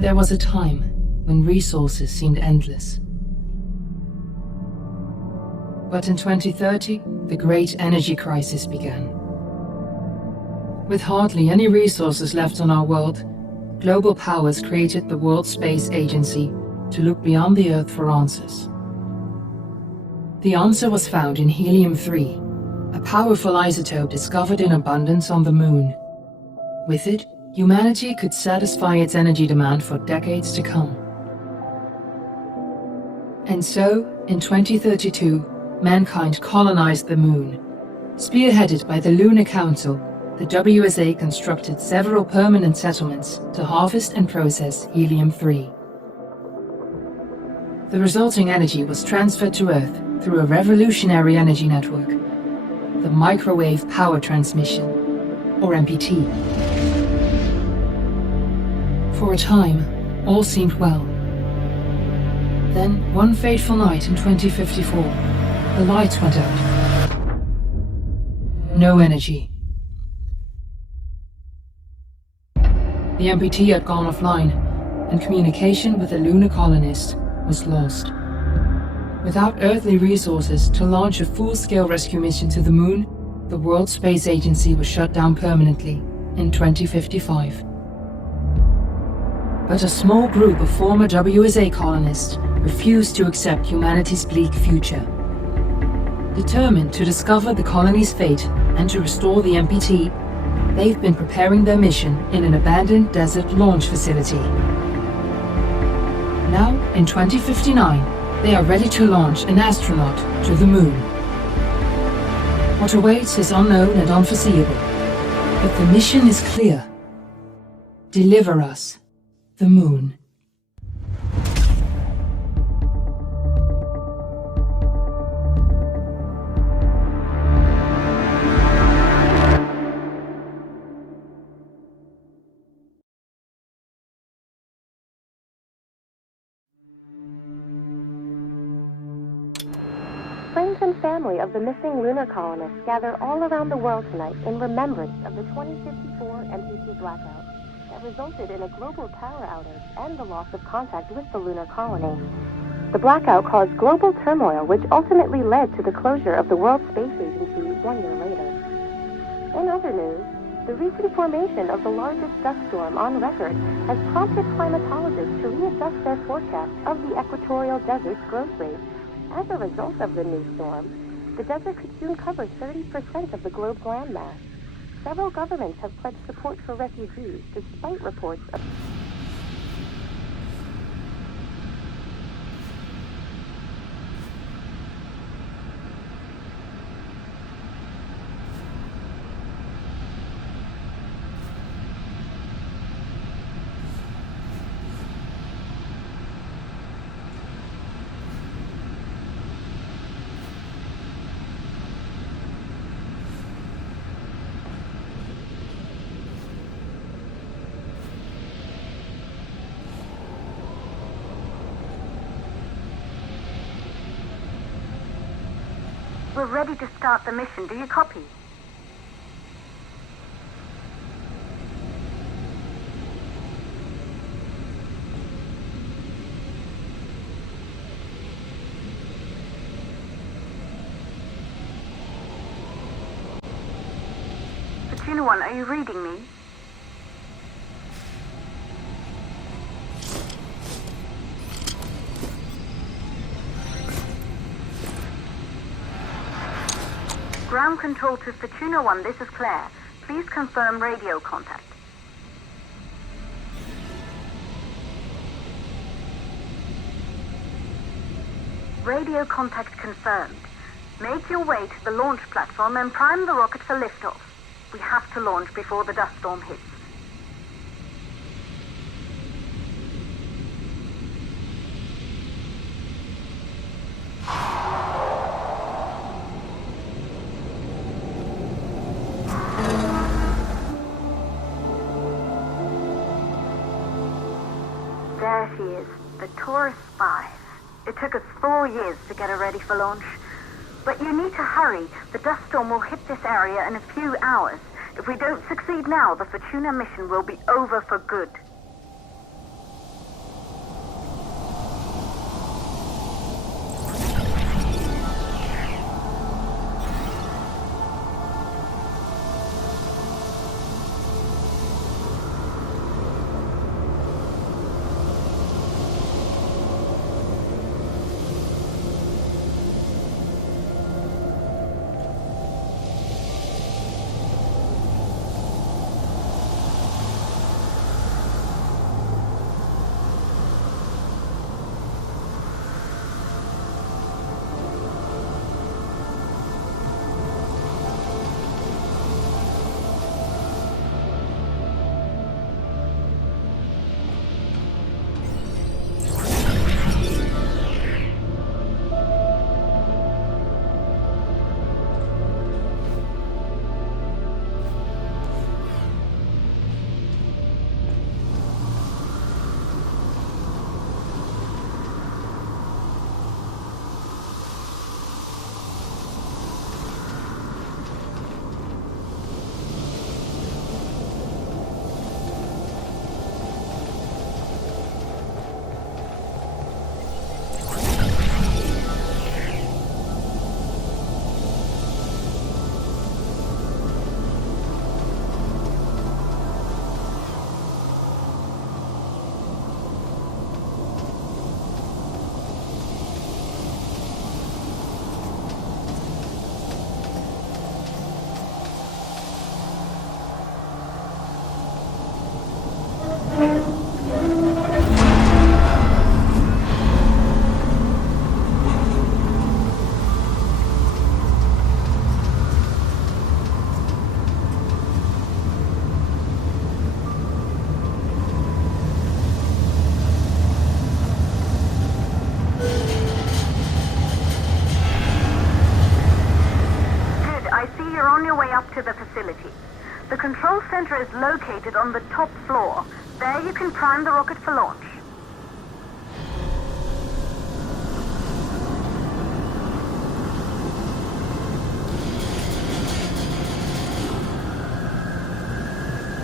There was a time when resources seemed endless. But in 2030, the great energy crisis began. With hardly any resources left on our world, global powers created the World Space Agency to look beyond the Earth for answers. The answer was found in helium-3, a powerful isotope discovered in abundance on the Moon. With it, humanity could satisfy its energy demand for decades to come. And so, in 2032, mankind colonized the Moon. Spearheaded by the Lunar Council, the WSA constructed several permanent settlements to harvest and process helium-3. The resulting energy was transferred to Earth through a revolutionary energy network, the Microwave Power Transmission, or MPT. For a time, all seemed well. Then, one fateful night in 2054, the lights went out. No energy. The MPT had gone offline, and communication with the lunar colonists was lost. Without earthly resources to launch a full-scale rescue mission to the Moon, the World Space Agency was shut down permanently in 2055. But a small group of former WSA colonists refused to accept humanity's bleak future. Determined to discover the colony's fate and to restore the MPT, they've been preparing their mission in an abandoned desert launch facility. Now, in 2059, they are ready to launch an astronaut to the Moon. What awaits is unknown and unforeseeable, but the mission is clear. Deliver us the Moon. Friends and family of the missing lunar colonists gather all around the world tonight in remembrance of the 2054 MPT blackout that resulted in a global power outage and the loss of contact with the lunar colony. The blackout caused global turmoil, which ultimately led to the closure of the World Space Agency 1 year later. In other news, the recent formation of the largest dust storm on record has prompted climatologists to readjust their forecast of the equatorial desert's growth rate. As a result of the new storm, the desert could soon cover 30% of the globe's landmass. Several governments have pledged support for refugees, despite reports of... We're ready to start the mission. Do you copy? Fortuna 1, are you reading me? Ground control to Fortuna 1, this is Claire. Please confirm radio contact. Radio contact confirmed. Make your way to the launch platform and prime the rocket for liftoff. We have to launch before the dust storm hits. There she is, the Taurus 5. It took us 4 years to get her ready for launch. But you need to hurry. The dust storm will hit this area in a few hours. If we don't succeed now, the Fortuna mission will be over for good. control center is located on the top floor. There you can prime the rocket for launch.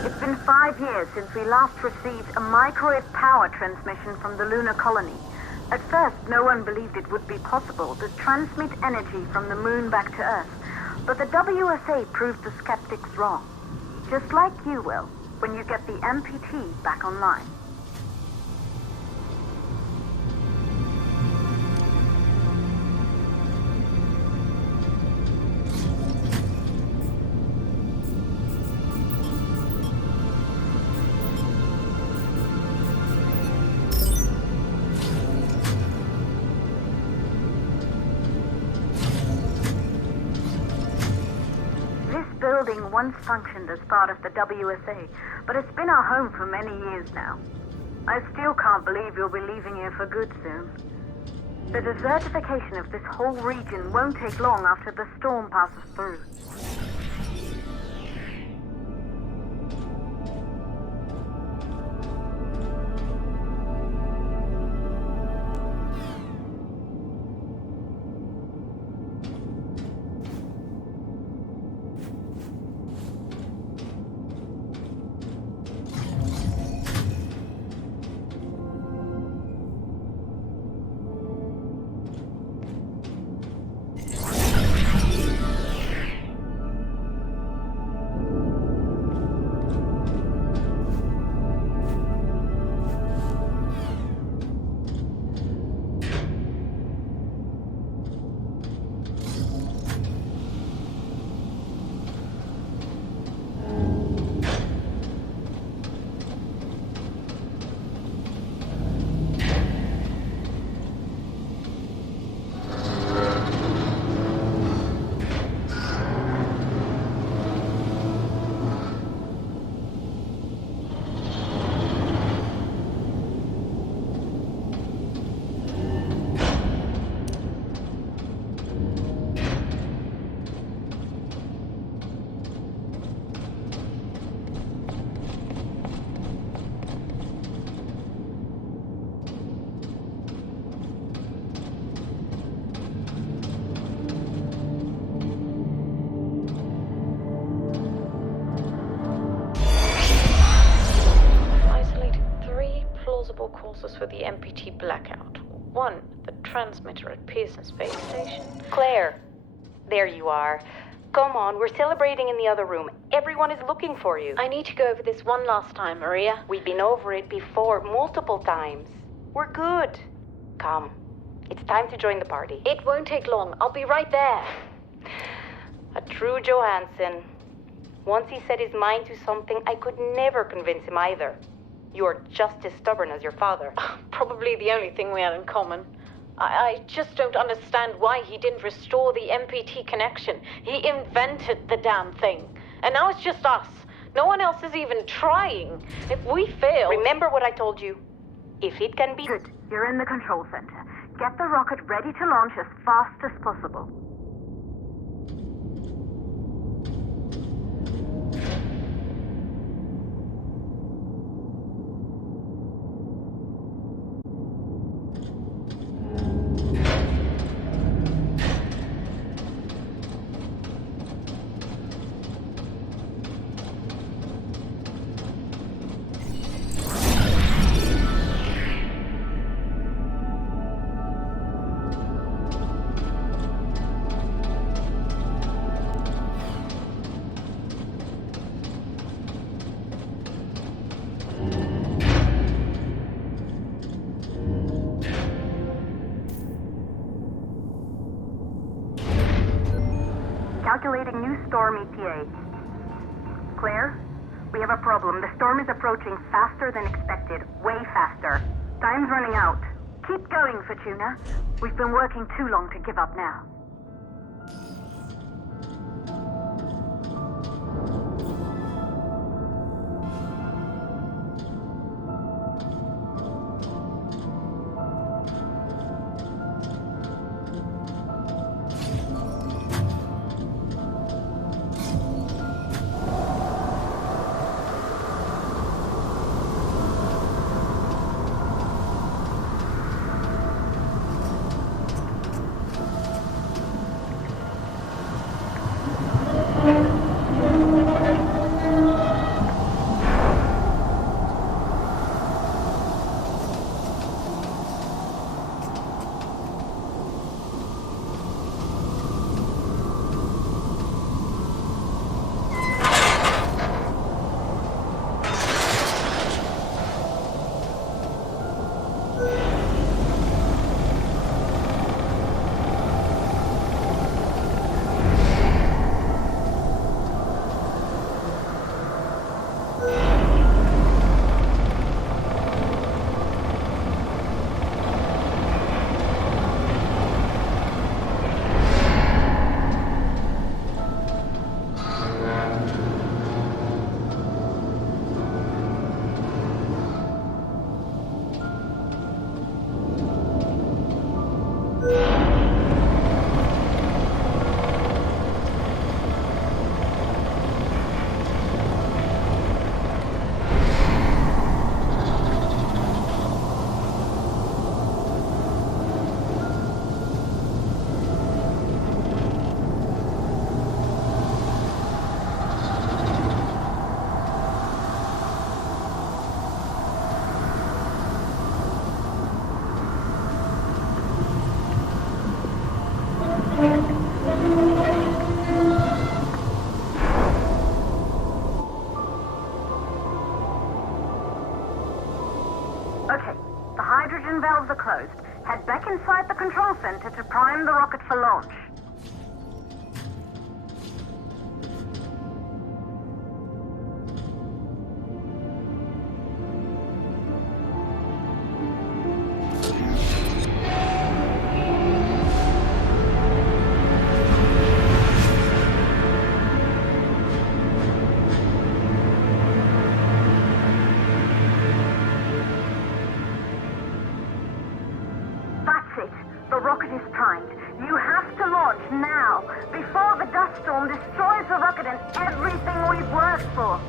It's been 5 years since we last received a microwave power transmission from the lunar colony. At first, no one believed it would be possible to transmit energy from the moon back to Earth. But the WSA proved the skeptics wrong. Just like you will, when you get the MPT back online. Building once functioned as part of the WSA, but it's been our home for many years now. I still can't believe you'll be leaving here for good soon. The desertification of this whole region won't take long after the storm passes through. Causes for the MPT blackout. 1, the transmitter at Pearson Space Station. Claire, there you are. Come on, we're celebrating in the other room. Everyone is looking for you. I need to go over this one last time, Maria. We've been over it before, multiple times. We're good. Come, it's time to join the party. It won't take long. I'll be right there. A true Johansson. Once he set his mind to something, I could never convince him either. You're just as stubborn as your father. Probably the only thing we had in common. I just don't understand why he didn't restore the MPT connection. He invented the damn thing. And now it's just us. No one else is even trying. If we fail... Remember what I told you. If it can be... Good. You're in the control center. Get the rocket ready to launch as fast as possible. Calculating new storm ETA. Claire, we have a problem. The storm is approaching faster than expected. Way faster. Time's running out. Keep going, Fortuna. We've been working too long to give up now. Okay, the hydrogen valves are closed. Head back inside the control center to prime the rocket for launch. The rocket is primed. You have to launch now, before the dust storm destroys the rocket and everything we've worked for.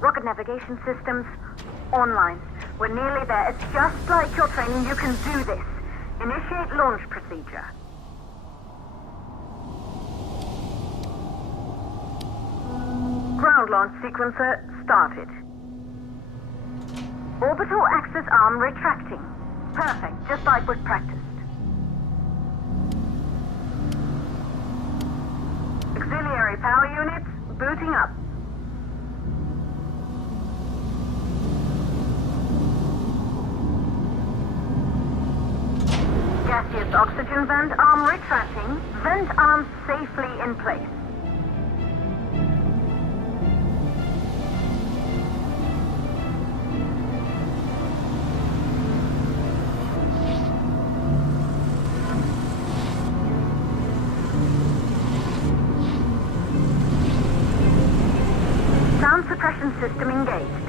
Rocket navigation systems online. We're nearly there. It's just like your training. You can do this. Initiate launch procedure. Ground launch sequencer started. Orbital axis arm retracting. Perfect, just like we've practiced. Auxiliary power units booting up. Gaseous oxygen vent arm retracting. Vent arm safely in place. Sound suppression system engaged.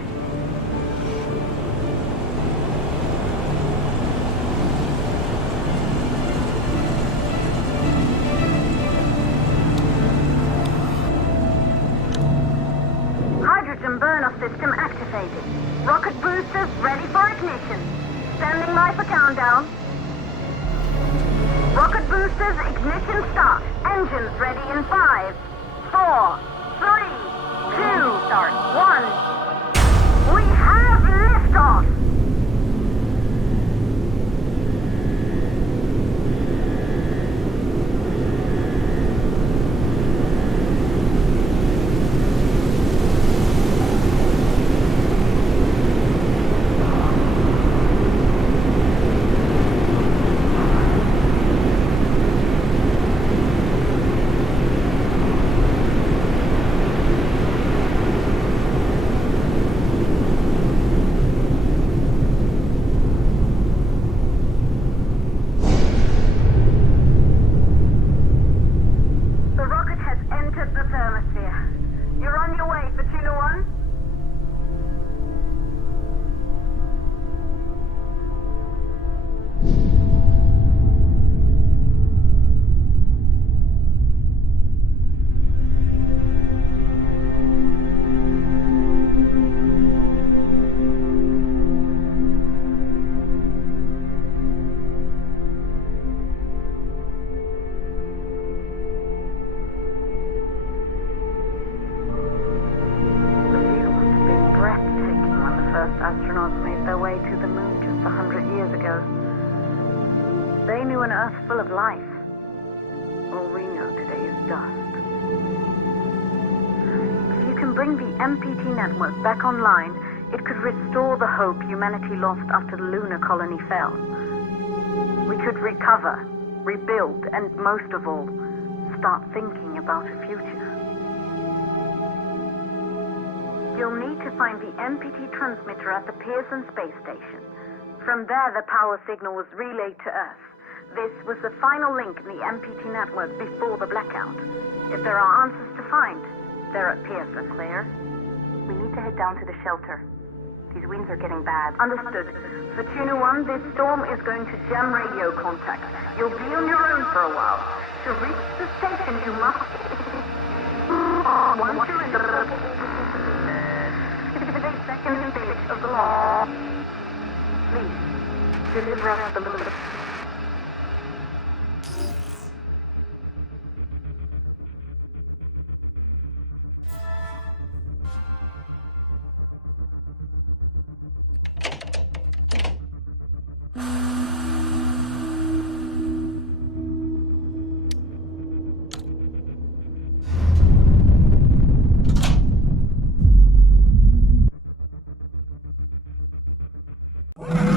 Hydrogen burn-off system activated. Rocket boosters ready for ignition. Standing by for countdown. Rocket boosters ignition start. Engines ready in 5, 4, 3, 2, start, 1. We have liftoff! an Earth full of life. All we know today is dust. If you can bring the MPT network back online, it could restore the hope humanity lost after the lunar colony fell. We could recover, rebuild, and most of all, start thinking about a future. You'll need to find the MPT transmitter at the Pearson space station. From there, the power signal was relayed to Earth. This was the final link in the MPT network before the blackout. If there are answers to find, they're at Pearson. Claire, we need to head down to the shelter. These winds are getting bad. Understood. For Tuna 1, this storm is going to jam radio contact. You'll be on your own for a while. To reach the station, you must... Once you're in the... second stage of the launch. Please, deliver us the balloon. You